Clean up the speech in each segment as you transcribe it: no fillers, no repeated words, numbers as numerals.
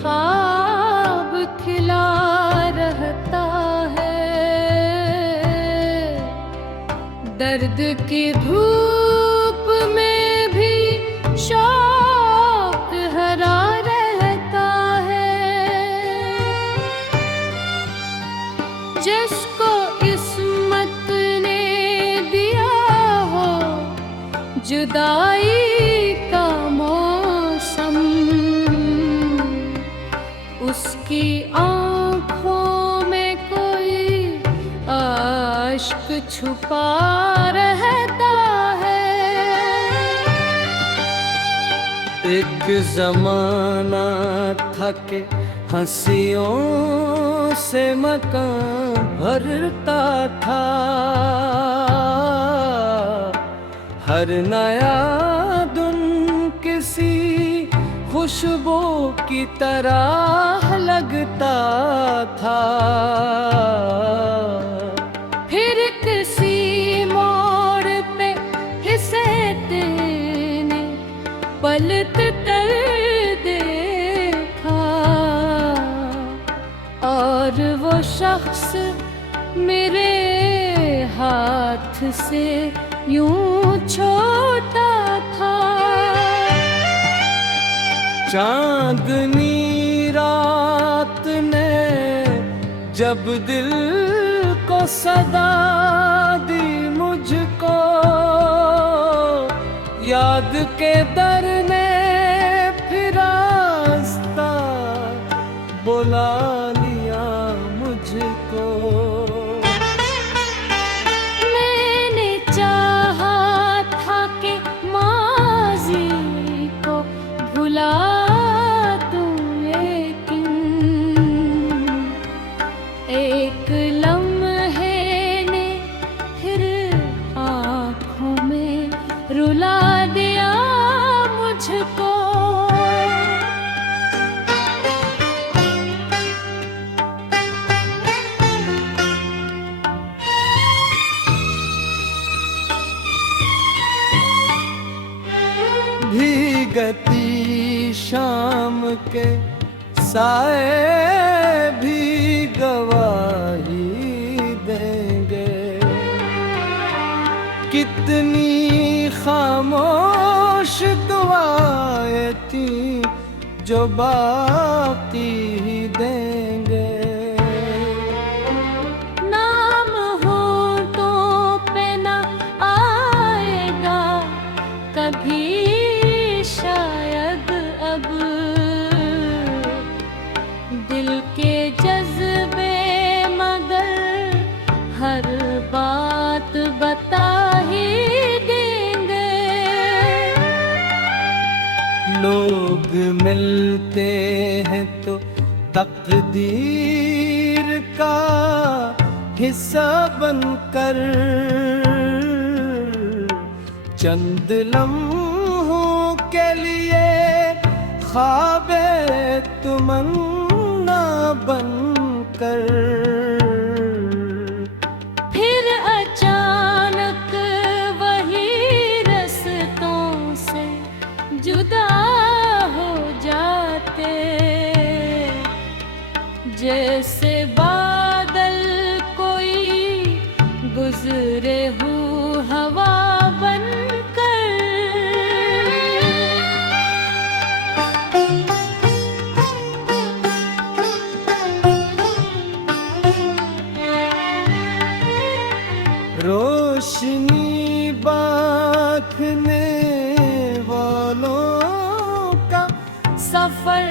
ख्वाब खिला रहता है। दर्द की धूप में भी शौक हरा रहता है। जिसको किस्मत ने दिया हो जुदाई का मौसम, उसकी आँखों में कोई आश्क छुपा रहता है। एक जमाना था कि हंसियों से मकान भरता था। हर नया दिन किसी खुशबू की तरह लगता था। फिर किसी मोड़ पे इसे तेने पलट कर देखा, और वो शख्स मेरे हाथ से यूं छोटा था। चांदनी रात ने जब दिल को सदा दी मुझको, याद के दर ने फिर रास्ता बुला लिया मुझको। मैंने चाहा था कि माज़ी को भुला दूं, लेकिन एक लम्हे ने फिर आँखों में रुला दिया मुझको। भीगती शाम के साए भी गवाही देंगे। कितनी खामोश दुआएं थी जो बाकी देंगे। नाम होठों पे न आएगा कभी शायद अब, दिल के जज्बे मगर हर बात बता ही देंगे। लोग मिलते हैं तो तकदीर का हिस्सा बनकर, चंद लम्हों के लिए ख्वाबे तमन्ना बनकर। फिर अचानक वही रस्तों से जुदा हो जाते, जैसे बादल कोई गुजरे हो हवा बनकर। रोशनी बांटने वालों का सफर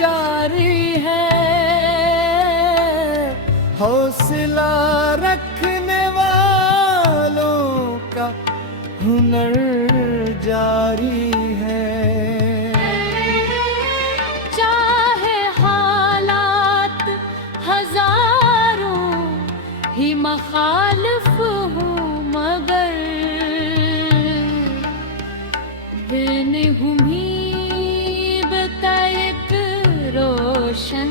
जारी है, हौसला रखने वालों का हुनर जारी है। चाहे हालात हजारों ही मखालिफ हूँ, मगर बिन उम्मीद का एक रोशन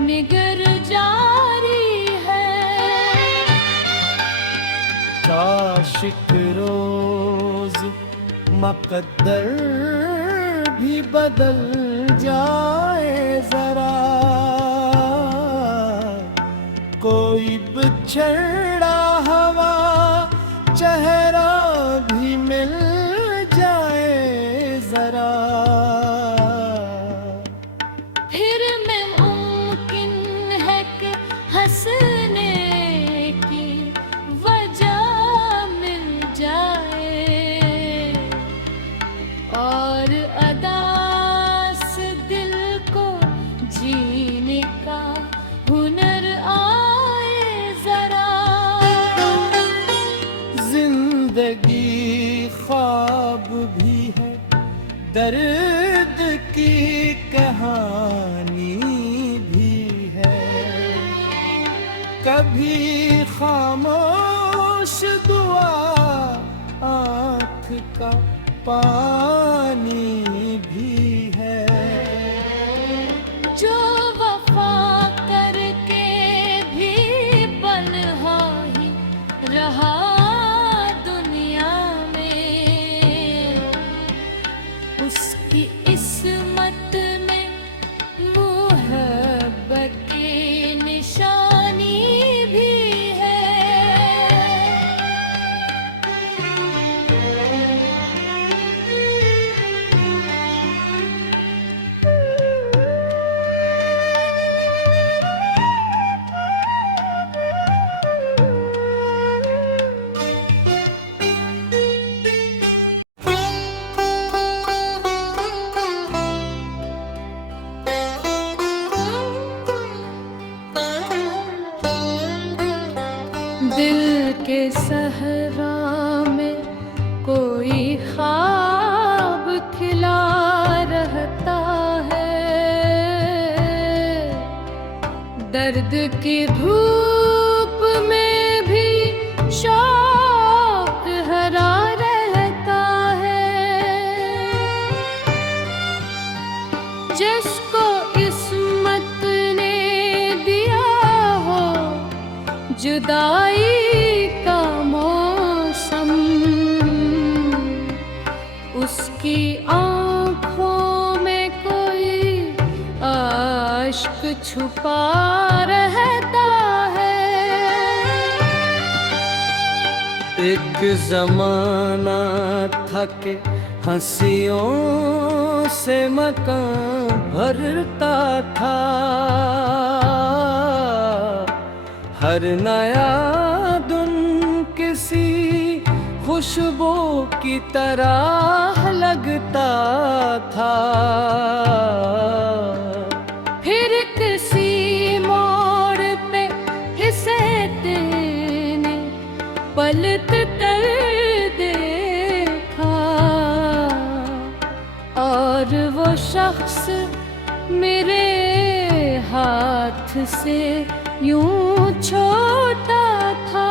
निगर जारी है। काशिक रोज मकद्दर भी बदल जाए बिछड़ा हवा चेहरा भी मिल जाए जरा। फिर में मुमकिन है कि हंसने की वजह मिल जाए और अदा से दिल को जीने का हुनर आए जरा। जिंदगी ख्वाब भी है, दर्द की कहानी भी है, कभी खामोश दुआ आँख का पानी भी है। जो वफा करके भी पनहा ही रहा दुनिया में, उसकी इस्मत में मुहब्बत की निशानी भी है। दिल के सहरा में कोई ख्वाब खिला रहता है, दर्द की धूप में भी शौक हरा रहता है। जिसको किस्मत ने दिया हो जुदाई का मौसम, उसकी आँखों में कोई आश्क छुपा रहता है। एक जमाना था कि हंसियों से मकान भरता था, हर नया दिन किसी खुशबू की तरह लगता था। फिर किसी मोड़ पे किसे तेने पलट कर देखा और वो शख्स मेरे हाथ से यूं छोटा था।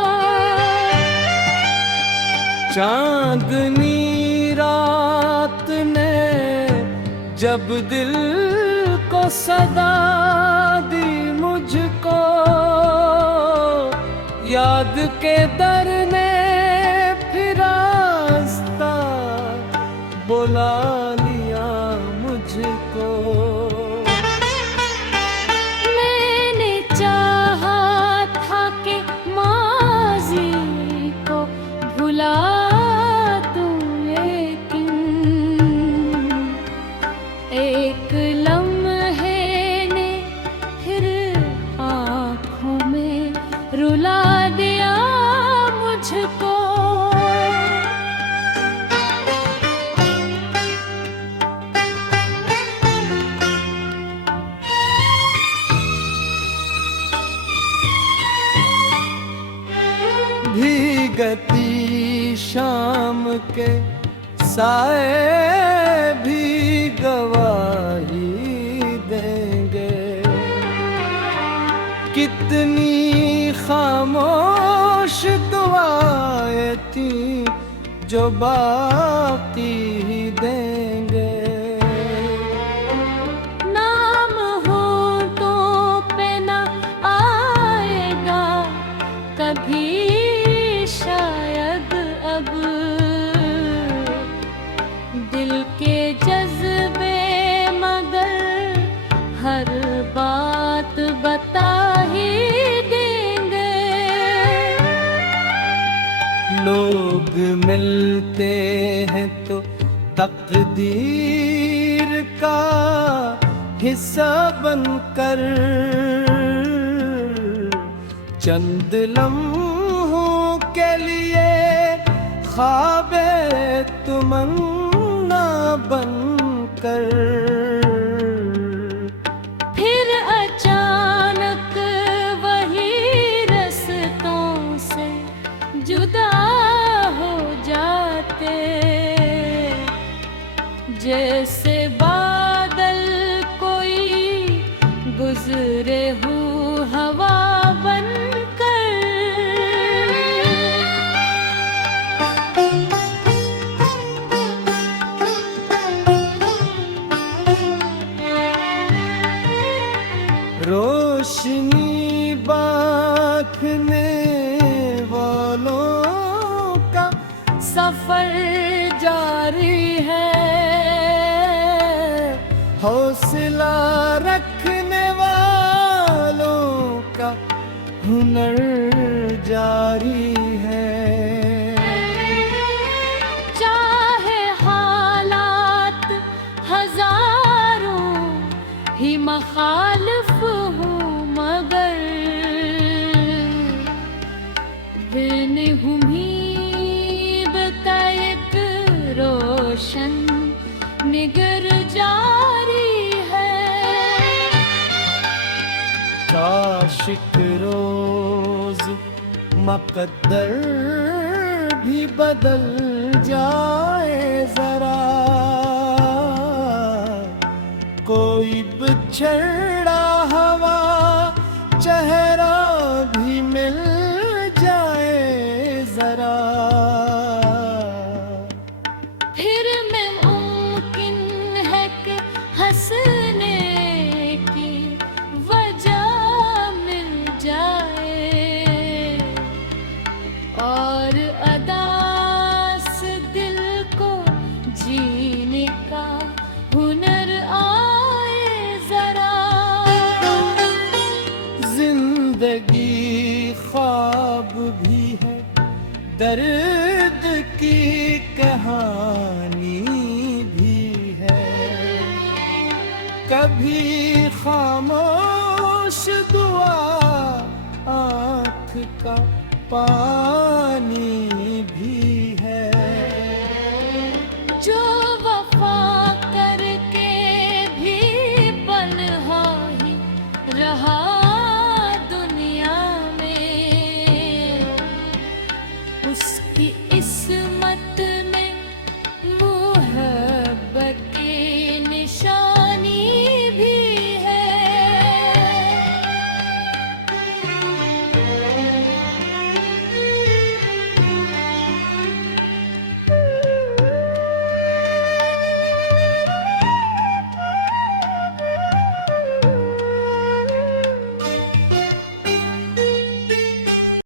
चांदनी रात ने जब दिल को सदा दी मुझको, याद के दर ने फिर रास्ता बुला लिया मुझको। मैंने चाहा था कि माज़ी को भुला दूं, लेकिन एक लम्हे ने फिर आँखों में रुला दिया मुझको। भीगती शाम के साए भी गवाही देंगे, कितनी खामोश दुआएं थी जो बाकी देंगे। नाम होठों पे न आएगा कभी शायद अब, दिल के जज्बे मगर हर बात बता ही देंगे। तकदीर का हिस्सा बनकर चंद लम्हों के लिए ख्वाबे तमन्ना बनकर फिर अचानक वही रस्तों से जुदा हो जाते, जैसे बादल कोई गुजरे हो हवा बनकर। रोशनी बांटने वालों का सफर जारी है, हौसला रखने वालों का हुनर जारी है। चाहे हालात हजारों ही मखालिफ हो, मगर बिन उम्मीद का एक रोशन निगर जारी है। काशिक रोज मकद्दर भी बदल जाए जरा, कोई बिछड़ा हुआ चेहरा भी मिल जाए जरा। फिर में मुमकिन है कि हंसने की वजह मिल जाए, और अदास दिल को जीने का हुनर आए जरा। जिंदगी ख्वाब भी है, दर्द की कहानी भी है, कभी खामोश दुआ आँख का पानी